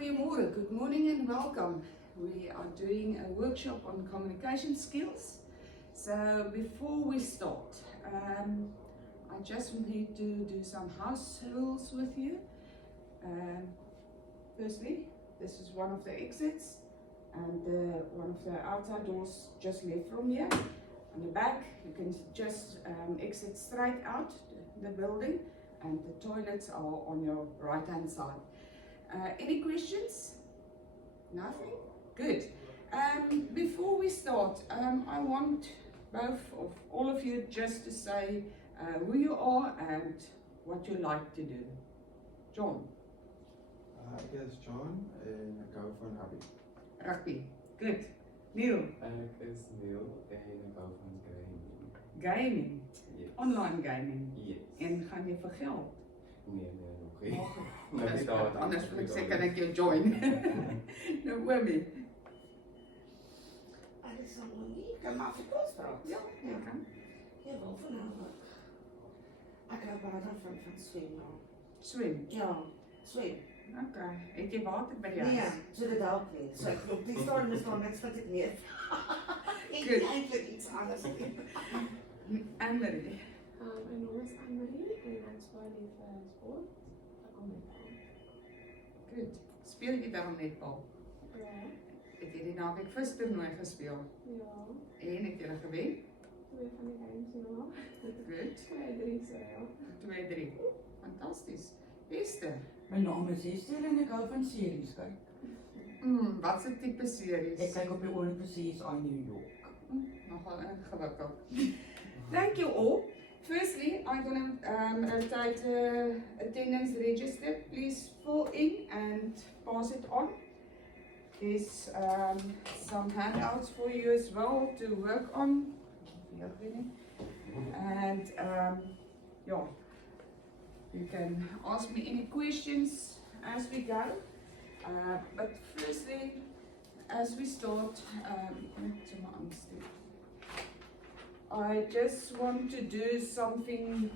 Goedemorgen, good morning and welcome. We are doing a workshop on communication skills. So before we start, I just need to do some house rules with you. Firstly, this is one of the exits and one of the outside doors just left from here. On the back, you can just exit straight out the building, and the toilets are on your right hand side. Any questions? Nothing? Good. Before we start, I want all of you just to say who you are and what you like to do. John. Ek is John en ek hou van rugby. Rugby. Good. Neil. Ek is Neil en ek hou van gaming. Gaming. Yes. Online gaming. Yes. En gaan jy vir geld? Nee, nog nie. Anders moet ek sê, kan ek jou join? Nou, Wimmy. Alexander, kan maar Afrikaans praat. Ja, jy kan. Ja, wel vanavond. Ek hou baie van swem, ja. Swem. Ja, swem. Okay. Het jy water by die Nee, huis? so dit help nie. So op die stadium is daar niks wat ek neer. Ek Good. het eintlik iets anders doen. Anne-Marie. Mijn naam is Anne-Marie en ik speel lief sport. Dat komt met Goed. Speel jy daarom netbal? Ja. Het jy die naweek vistoernooi gespeel? Ja. En het jy gewen? 2 van die games nou. Goed. 2, 3 so ja. 2, 3. Fantasties. Beste. My naam is Esther en ek hou van series kyk. Wat se tipe series? Ek kyk op die oomblik vir CSI New York. Nogal ingewikkeld. Thank you all. Firstly, I'm going to rotate attendance register. Please fill in and pass it on. There's some handouts for you as well to work on. And yeah, you can ask me any questions as we go. But firstly, as we start, I just want to do something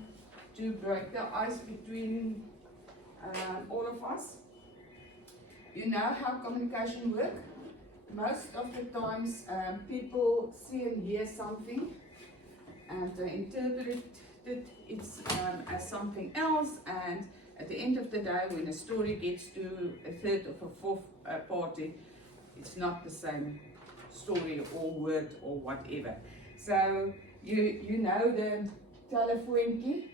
to break the ice between all of us. You know how communication works. Most of the times people see and hear something and interpret it as something else, and at the end of the day, when a story gets to a third or a fourth party, it's not the same story or word or whatever. So you know the telephone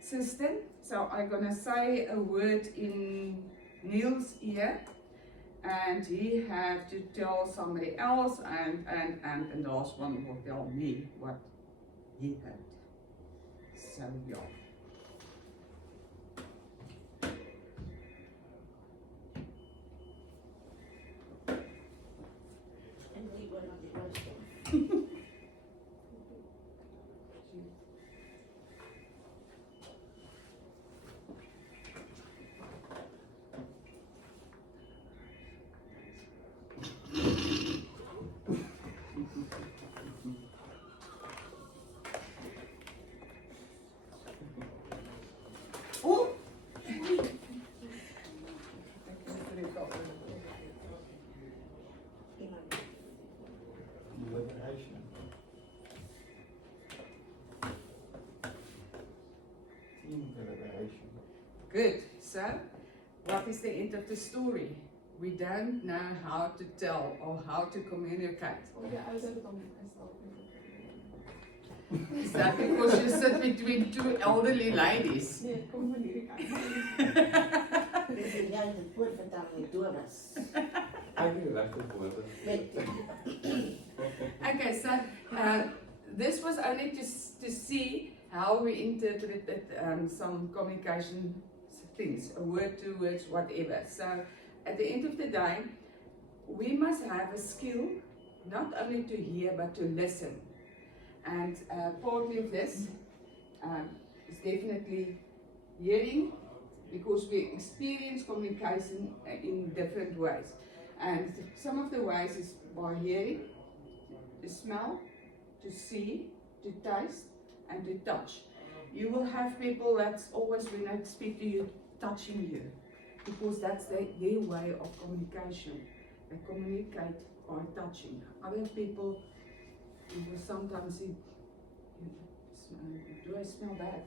system. So I'm gonna say a word in Neil's ear, and he have to tell somebody else, and the last one will tell me what he heard. So yeah. En die word wat die word. Oh! Deliberation. Team deliberation. Good. So, what is the end of the story? We don't know how to tell or how to communicate. Voor de uitzending dan is dat Is that because you sit between two elderly ladies? Nee, het komt van die kant. Dis die jy het woord vertel met Doris. Ek het regte woorde. Okay, so this was only to see how we interpreted some communication things, a word, 2 words, whatever. So at the end of the day, we must have a skill not only to hear but to listen. And partly of this is definitely hearing, because we experience communication in different ways. And some of the ways is by hearing, to smell, to see, to taste, and to touch. You will have people that's always, when I speak to you, touching you. because that's their way of communication. They communicate by touching. Other people, you will sometimes see, do I smell bad?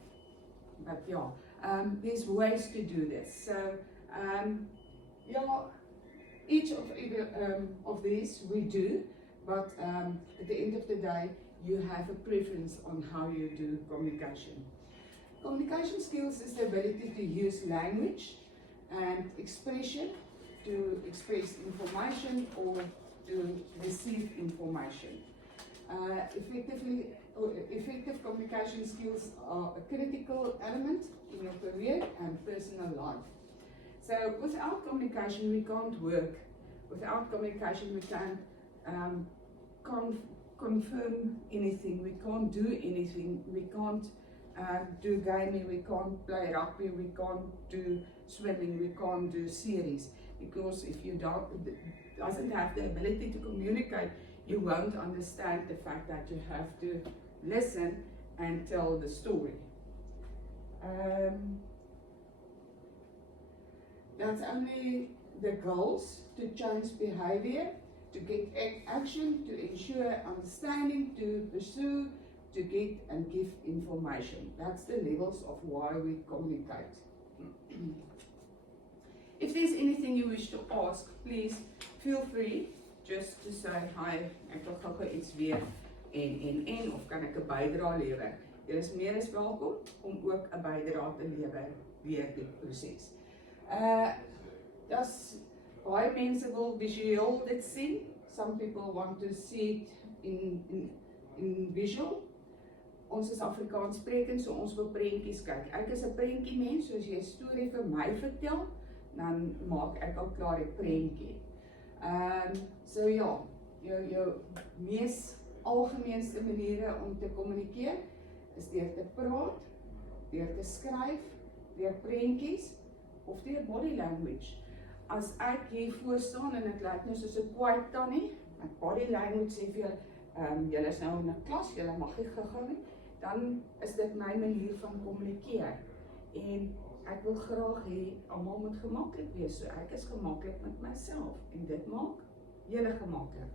But yeah, there's ways to do this. So, yeah, each of these we do, but at the end of the day, you have a preference on how you do communication. Communication skills is the ability to use language and expression to express information or to receive information. Effective communication skills are a critical element in your career and personal life. So without communication we can't work. Without communication we can't confirm anything, we can't do anything, we can't do gaming, we can't play rugby, we can't do swimming, we can't do series. Because if you doesn't have the ability to communicate, you won't understand the fact that you have to listen and tell the story. That's only the goals: to change behavior, to get action, to ensure understanding, to pursue, to get and give information. That's the levels of why we communicate. If there's anything you wish to ask, please feel free just to say hi, ek wil gou iets weer en of kan ek 'n bydrae lewer. Jy is meer as welkom om ook 'n bydrae te lewer deur die proses. Baie mense wil visueel dit sien. Some people want to see it in visual. Ons is Afrikaans sprekend, so ons wil prentjies kyk. Ek is 'n prentjie mens, so as jy 'n storie vir my vertel, dan maak ek al klaar die prentjie. So ja, jou mees algemeenste maniere om te kommunikeer is deur te praat, deur te skryf, deur prentjies of deur body language. As ek hier voor staan en ek lyk nou soos 'n kwaai tannie, my body language sê vir julle is nou in 'n klas, julle mag nie gou nie, dan is dit my manier van kommunikeer. En ek wil graag hê almal moet gemaklik wees, so ek is gemaklik met myself en dit maak julle gemaklik.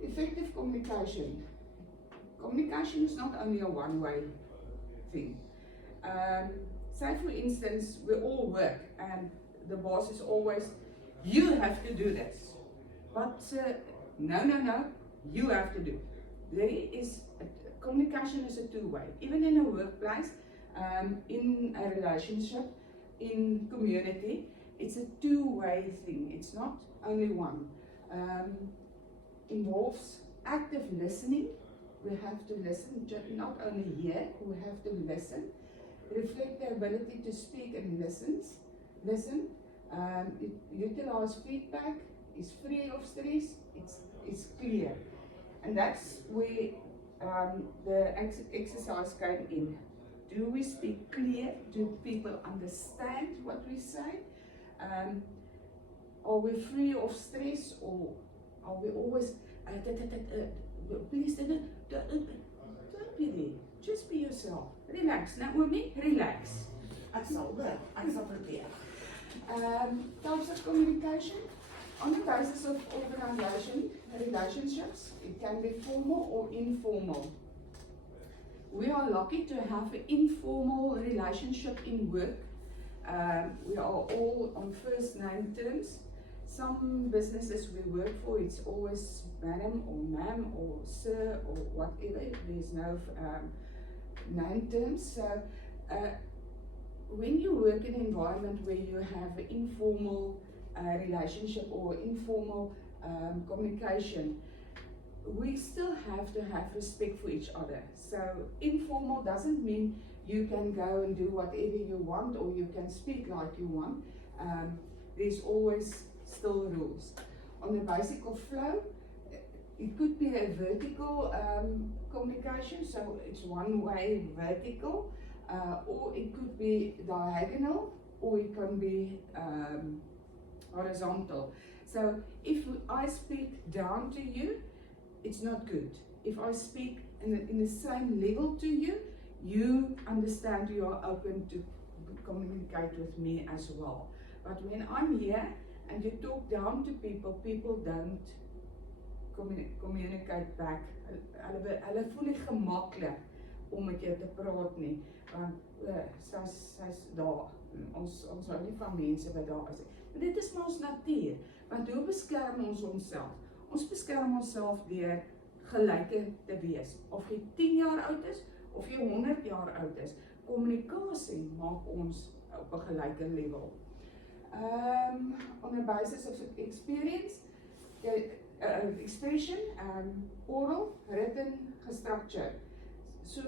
Effective communication. Communication is not only a one-way thing. Say for instance, we all work and the boss is always, you have to do this. But no, you have to do. Communication is a two-way. Even in a workplace, in a relationship, in community, it's a two-way thing. It's not only one. Involves active listening. We have to listen, not only hear, we have to listen. Reflect the ability to speak and listen. Utilize feedback, is free of stress, it's clear. And that's where the exercise came in. Do we speak clear? Do people understand what we say? Are we free of stress, or are we always, please don't be there, just be yourself. Relax, Naomi, relax. Ek sal probeer. Types of communication. On the basis of relationships, it can be formal or informal. We are lucky to have an informal relationship in work. We are all on first name terms. Some businesses we work for, it's always madam or ma'am or sir or whatever. There's no name terms. So when you work in an environment where you have an informal relationship or informal communication, we still have to have respect for each other. So informal doesn't mean you can go and do whatever you want or you can speak like you want. There's always still rules. On the basic of flow, it could be a vertical communication, so it's one way vertical, or it could be diagonal, or it can be horizontal. So if I speak down to you, it's not good. If I speak in the same level to you, you understand, you are open to communicate with me as well. But when I'm here and you talk down to people, people don't communicate back. Hulle voel nie gemaklik om met jou te praat nie, want sy's daar. Ons hou nie van mense wat daar is. Maar dit is maar ons natuur, want hoe beskerm ons onsself? Ons beskerm onsself deur gelyke te wees. Of jy 10 jaar oud is, of jy 100 jaar oud is, kommunikasie maak ons op 'n gelyke level. On the basis of experience, expression, oral, written, gestructured. So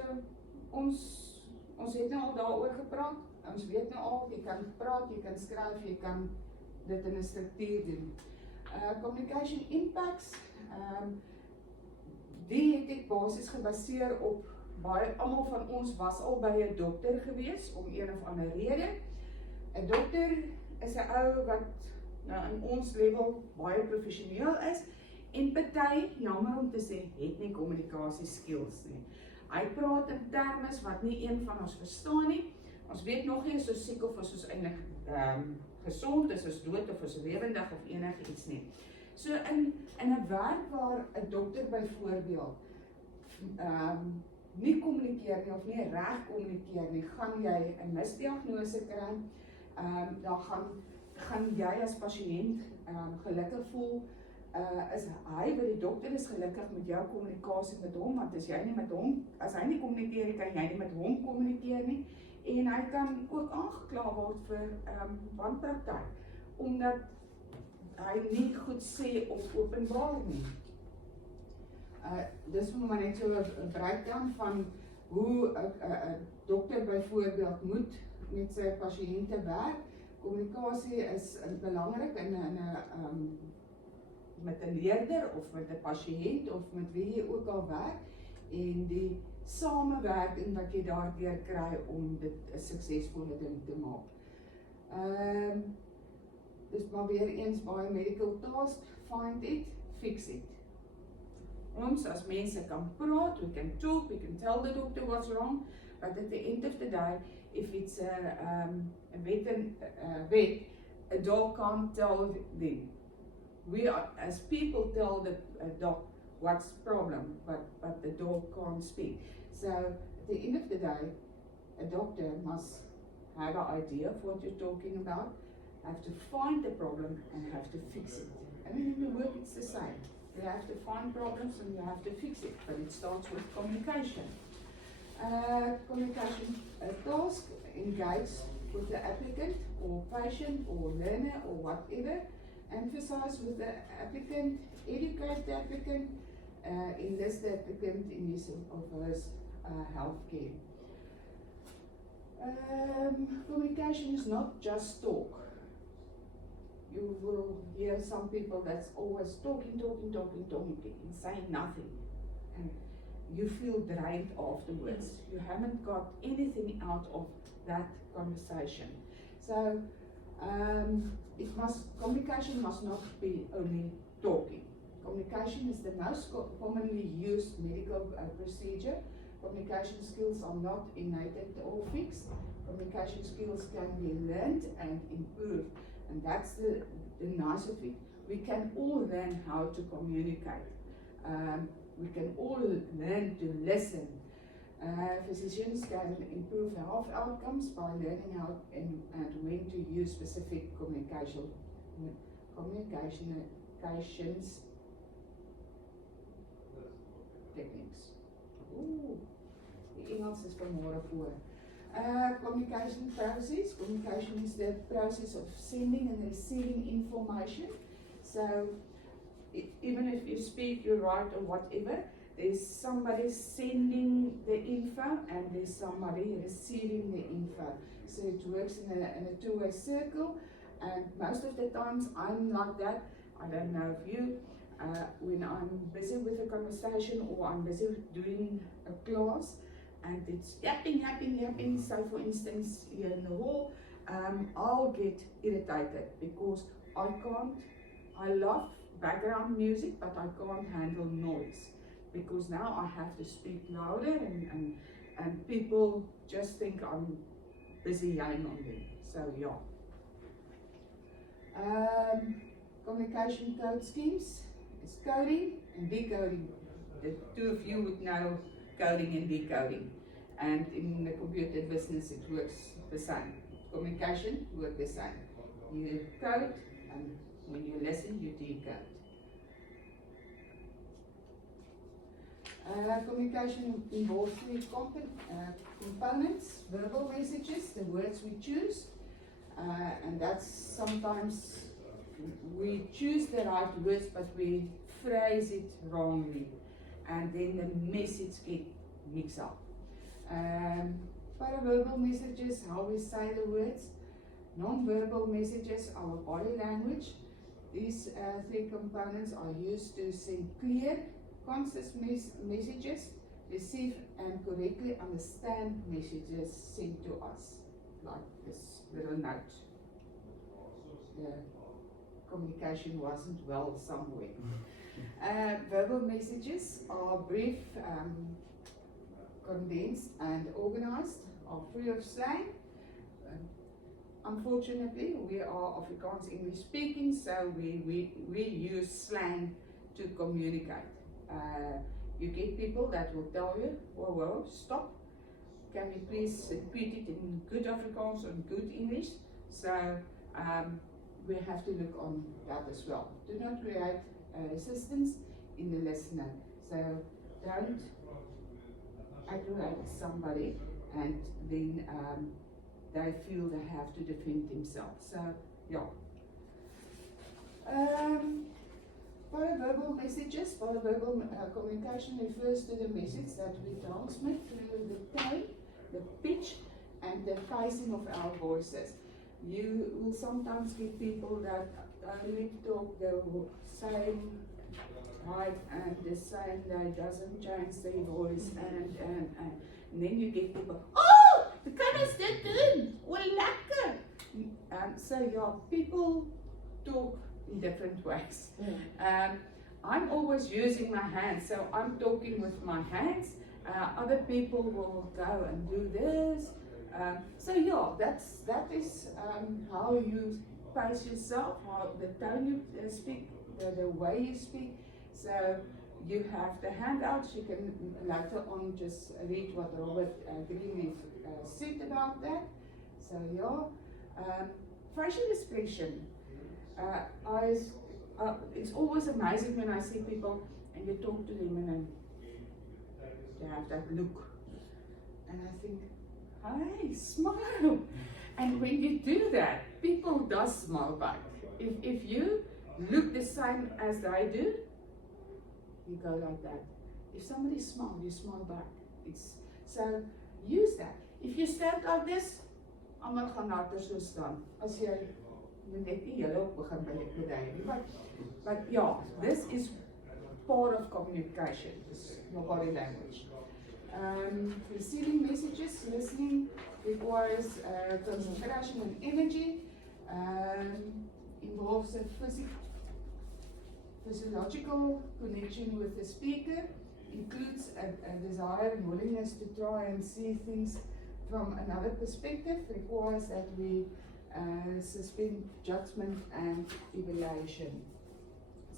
ons het nou al daaroor gepraat. Ons weet nou al, jy kan praat, jy kan skryf, jy kan dit in 'n struktuur doen. Communication impacts, die het ek basies gebaseer op almal van ons was al by 'n dokter gewees om een of ander rede. 'n Dokter is 'n ou wat in ons level baie professioneel is en party, jammer om te sê, het nie kommunikasie skills nie. Hy praat in terme wat nie een van ons verstaan nie. Ons weet nog nie, is ons siek of is ons eintlik gesond, is ons dood of is ons lewendig of enigiets nie. So in 'n werk waar 'n dokter byvoorbeeld nie kommunikeer nie of nie reg kommunikeer nie, gaan jy 'n misdiagnose kry. Dan gaan jy as pasiënt gelukkig voel. Is hy wat die dokter is gelukkig met jou kommunikasie met hom, want as hy nie kommunikeer nie, kan jy nie met hom kommunikeer nie. En hy kan ook aangekla word vir wanpraktyk, omdat hy nie goed sê of openbaar nie. Dis vir my net so 'n breakdown van hoe 'n dokter byvoorbeeld moet met sy pasiënte werk. Kommunikasie is belangrik met 'n leerder of met 'n pasiënt of met wie jy ook al werk, en die samewerking wat jy daardeur kry om dit 'n suksesvolle ding te maak. Dis maar weer eens baie medical task, find it, fix it. Ons as mense kan praat, we can talk, we can tell the doctor what's wrong, but at the end of the day, if it's a vet, a dog can't tell them. We are, as people tell the dog what's the problem, but the dog can't speak. So at the end of the day, a doctor must have an idea of what you're talking about, have to find the problem and have to fix it. And in the work it's the same. You have to find problems and you have to fix it, but it starts with communication. Communication task, engage with the applicant or patient or learner or whatever. Emphasize with the applicant, educate the applicant, enlist the applicant in his or hers health care. Communication is not just talk. You will hear some people that's always talking and saying nothing. And you feel drained afterwards. You haven't got anything out of that conversation. So communication must not be only talking. Communication is the most commonly used medical procedure. Communication skills are not innate or fixed. Communication skills can be learned and improved. And that's the nice of it. We can all learn how to communicate. We can all learn to listen. Physicians can improve health outcomes by learning how and when to use specific communications techniques. Ooh, die Engels is vanmôre voor. Communication process. Communication is the process of sending and receiving information. So even if you speak, you write or whatever, there's somebody sending the info and there's somebody receiving the info. So it works in a two-way circle, and most of the times I'm like that. I don't know if you, when I'm busy with a conversation or I'm busy doing a class, and it's yapping. So for instance, here in the hall, I'll get irritated because I love background music, but I can't handle noise. Because now I have to speak louder and people just think I'm busy yelling on them. So yeah. Communication code schemes is coding and decoding. The two of you would know coding and decoding. And in the computer business it works the same. Communication works the same. You code and when you listen you decode. Communication involves three components: verbal messages, the words we choose, and that's sometimes we choose the right words but we phrase it wrongly, and then the message gets mixed up. Paraverbal messages, how we say the words. Non-verbal messages, our body language. These three components are used to send clear, concise messages, receive and correctly understand messages sent to us, like this little note. The communication wasn't well somewhere. Verbal messages are brief, condensed and organized, are free of slang. Unfortunately, we are Afrikaans English speaking, so we use slang to communicate. You get people that will tell you, whoa, stop, can you please repeat it in good Afrikaans and good English? So we have to look on that as well. Do not create resistance in the listener. So don't aggravate somebody and then they feel they have to defend themselves. So, yeah. Paraverbal messages, paraverbal communication refers to the message that we transmit through the tone, the pitch, and the phrasing of our voices. You will sometimes get people that only talk the same height and the same, they doesn't change their voice, and then you get people, oh, the kan is dit doen, oh lekker. So yeah, people talk in different ways. I'm always using my hands, so I'm talking with my hands. Other people will go and do this. So yeah, that is how you pace yourself, how the tone you speak, the way you speak. So you have the handouts. You can later on just read what Robert Greenleaf said about that. So yeah, facial expression. It's always amazing when I see people and you talk to them and they have that look, and I think, hey, smile. And when you do that, people does smile back. If you look the same as they do, you go like that. If somebody smiles, you smile back. So use that. If you stand like this, almal gaan harder so staan. As jy moet net nie hele op begin by die but yeah, this is part of communication, your body language. Receiving messages, listening requires concentration and energy, involves a physiological connection with the speaker, includes a desire and willingness to try and see things from another perspective, requires that we suspend judgment and evaluation.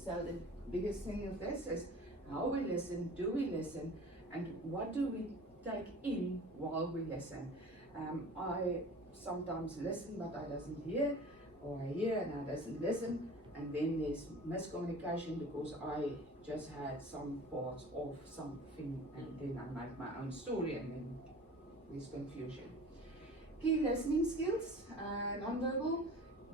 So the biggest thing of this is how we listen, do we listen, and what do we take in while we listen. I sometimes listen but I doesn't hear, or I hear and I doesn't listen, and then there's miscommunication because I just had some parts of something and then I make my own story and then there's confusion. Key listening skills, non-verbal,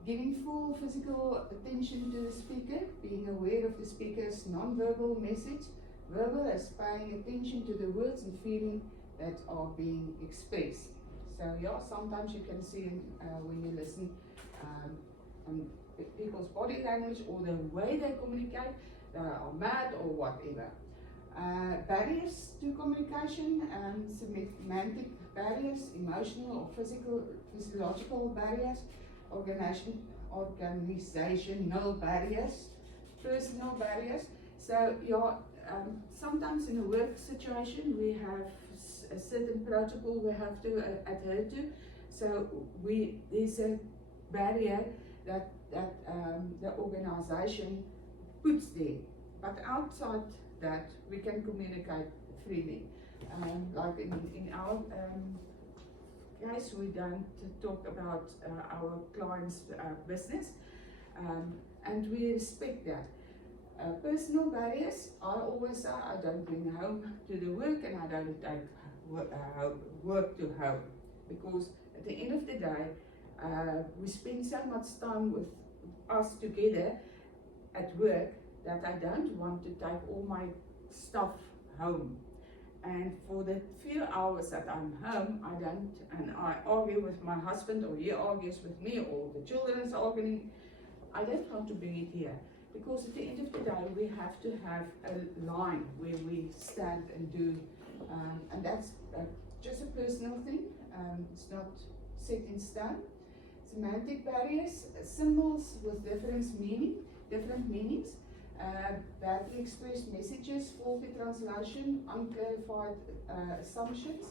giving full physical attention to the speaker, being aware of the speaker's non-verbal message, verbal as paying attention to the words and feeling that are being expressed. So yeah, sometimes you can see when you listen on people's body language or the way they communicate, they are mad or whatever. Barriers to communication, semantic barriers, emotional or physiological barriers, organizational barriers, personal barriers. So yeah, sometimes in a work situation we have a certain protocol we have to adhere to. So there's a barrier that the organization puts there. But outside that, we can communicate freely. Like in our case, we don't talk about our clients' business, and we respect that. Personal barriers, I always say I don't bring home to the work, and I don't take work to home, because at the end of the day, we spend so much time with us together at work that I don't want to take all my stuff home. And for the few hours that I'm home, and I argue with my husband, or he argues with me, or the children are arguing, I don't want to bring it here. Because at the end of the day, we have to have a line where we stand and do, and that's just a personal thing. It's not set in stone. Semantic barriers, symbols with different meanings, badly expressed messages, faulty translation, unclarified assumptions,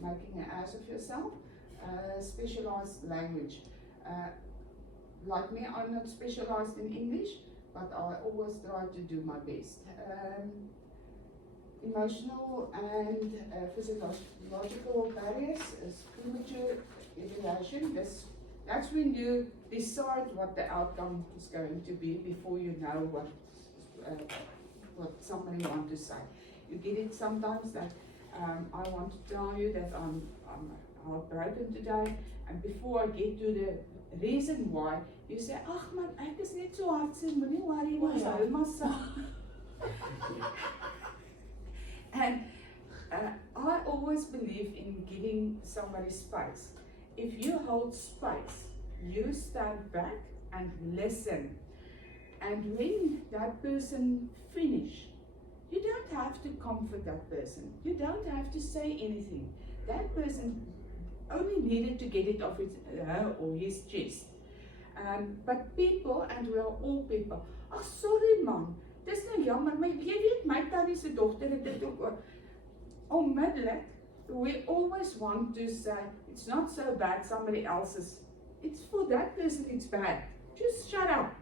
making an ass of yourself, specialized language. Like me, I'm not specialized in English, but I always try to do my best. Emotional and physiological barriers, premature evaluation. That's when you decide what the outcome is going to be before you know what somebody wants to say. You get it sometimes that I want to tell you that I'm heartbroken today, and before I get to the reason why, you say, ag man, ek is net so hartseer, moenie worry nie, hou maar saam. And I always believe in giving somebody space. If you hold space, you stand back and listen. And when that person finish, you don't have to comfort that person. You don't have to say anything. That person only needed to get it off her or his chest. But people, and we are all people, ag sorry man, dis nou jammer, maar jy weet my tannie se dogter het dit ook onmiddellik. We always want to say, it's not so bad, somebody else's. It's for that person, it's bad. Just shut up.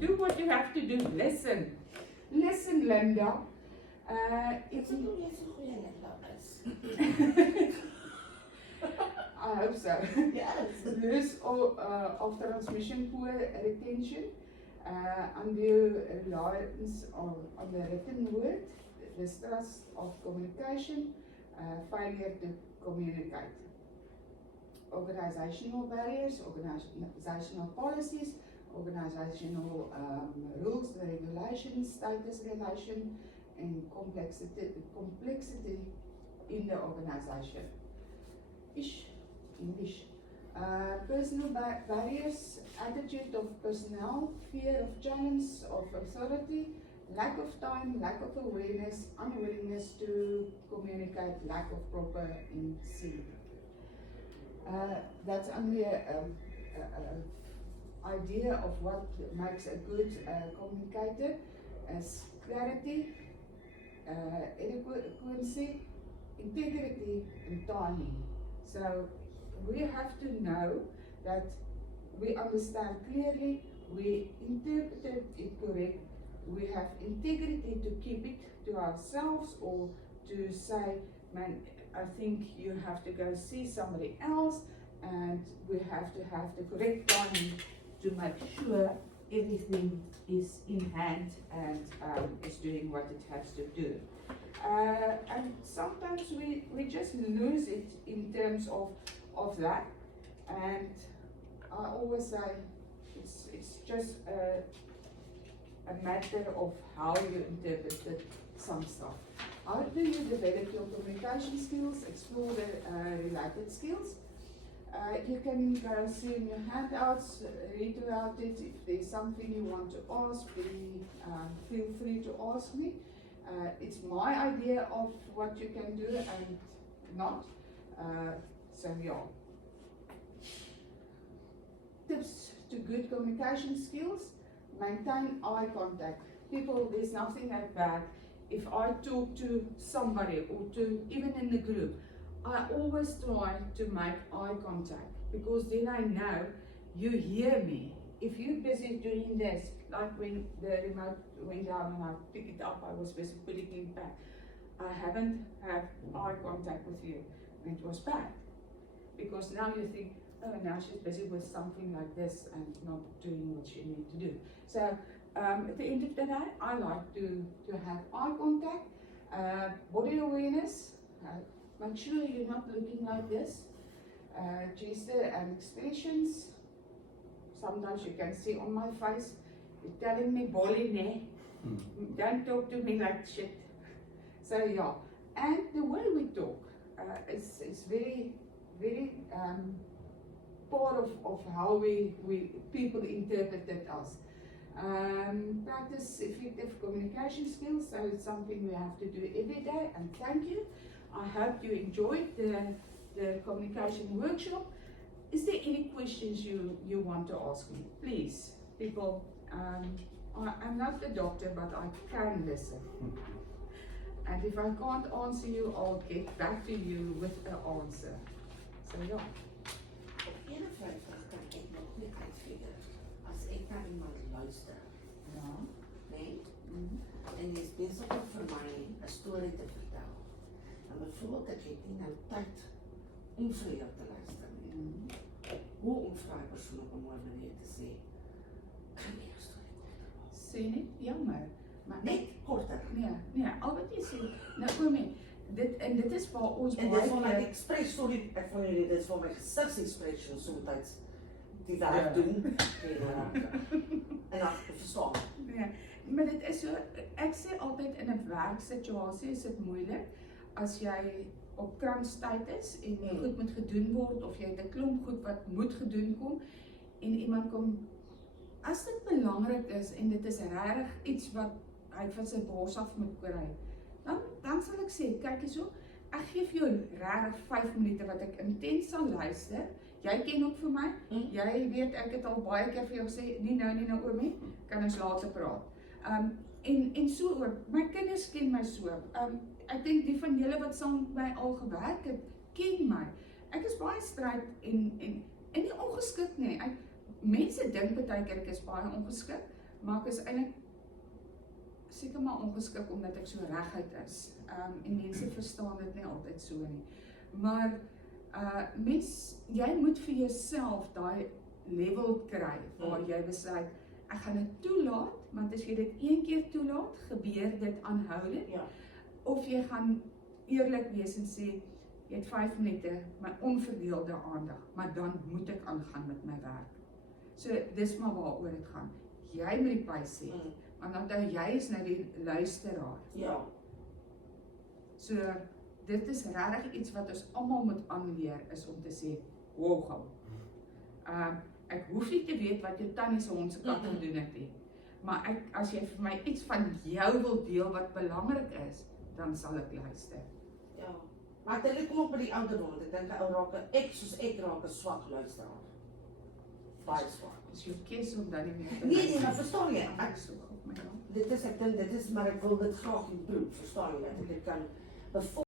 Do what you have to do. Listen. Listen, Linda. Is dit nie so goeie Linda is? I hope so. Yes. Loss of transmission, poor retention, undue reliance on the written word, distrust of communication, failure to communicate. Organizational barriers, organizational policies, organizational rules, regulations, status relation, and complexity in the organization. English. Personal barriers, attitude of personnel, fear of challenge, of authority, lack of time, lack of awareness, unwillingness to communicate, lack of proper sync. That's only an idea of what makes a good communicator, as clarity, adequacy, integrity, and timing. So we have to know that we understand clearly, we interpret it correct, we have integrity to keep it to ourselves, or to say, man, I think you have to go see somebody else, and we have to have the correct timing to make sure everything is in hand and is doing what it has to do. And sometimes we just lose it in terms of that, and I always say it's just a matter of how you interpret some stuff. How do you develop your communication skills, explore the related skills? You can go see in your handouts, read about it. If there's something you want to ask, feel free to ask me. It's my idea of what you can do and not. So yeah. Tips to good communication skills: maintain eye contact. People, there's nothing that bad. If I talk to somebody, or to even in the group, I always try to make eye contact because then I know you hear me. If you're busy doing this, like when the remote went down and I picked it up, I was busy putting it back. I haven't had eye contact with you. And it was bad. Because now you think, oh, now she's busy with something like this and not doing what she needs to do. So at the end of the day, I like to have eye contact, body awareness, make sure you're not looking like this, gesture and expressions. Sometimes you can see on my face, you're telling me, "Bolly, ne? Don't talk to me like shit." So yeah, and the way we talk is very, very part of how we people interpreted us. Practice effective communication skills, so it's something we have to do every day, and thank you. I hope you enjoyed the communication workshop. Is there any questions you want to ask me? Please, people, I'm not the doctor, but I can listen. And if I can't answer you, I'll get back to you with an answer. So yeah. Op een of ander kan ek nog nie uitfigure as ek na iemand luister, Ja. nee? Mhm. En jy is besig om vir my 'n storie te vertel. En byvoorbeeld ek het nie nou tyd om vir jou te luister nie. Mhm. Hoe om vir daai persoon op 'n mooi manier te sê, kan jy 'n storie vertel? Sê net jammer, maar Net korter. nee, al wat jy sê, Naomi, dit is waar ons En dit is vir my keer- expres, sorry, ek van jullie, dit is vir my gesigsexpression soms die werk doen. En dan verstaan. Nee, maar dit is so, ek sê altyd in 'n werksituasie is dit moeilik as jy op kranstyd is en goed moet gedoen word of jy het 'n klomp goed wat moet gedoen kom en iemand kom. As dit belangrik is en dit is regtig iets wat hy van sy bors af moet kry, dan sal ek sê, kyk hierso, ek gee vir jou regtig 5 minute wat ek intens sal luister. Jy ken ook vir my. Jy weet ek het al baie keer vir jou gesê, nie nou Naomi, kan ons later praat. En so ook, my kinders ken my so. Ek dink die van julle wat saam met my al gewerk het, ken my. Ek is baie stryd en nie ongeskik nie. Mense dink baie keer ek is baie ongeskik, maar ek is eintlik seker maar ongeskik omdat ek so reguit is. En mense verstaan dit nie altyd so nie. Maar jy moet vir jouself daai level kry waar jy besluit, ek gaan dit toelaat, want as jy dit een keer toelaat, gebeur dit aanhoudend. Ja. Of jy gaan eerlik wees en sê, jy het 5 minute, my onverdeelde aandag, maar dan moet ek aangaan met my werk. So, dis maar waaroor dit gaan. Jy moet die pys sê, maar onthou jy is nou die luisteraar. Ja. So, dit is regtig iets wat ons almal moet aanleer, is om te sê, wow, gou. Ek hoef nie te weet wat jou tannie se hond se kat gedoen het nie. Maar as jy vir my iets van jou wil deel wat belangrik is, dan sal ek luister. Ja. Maar ek dink dit kom op by die ouderdom, want ek dink 'n ou raak, ek raak 'n swak luisteraar. Baie swak. Dis jou keuse om dan nie meer te Nee, maar verstaan jy? Ek so op my hand. Dit is, ek dink dit is, maar ek wil dit graag improve, verstaan jy? Dat ek dit kan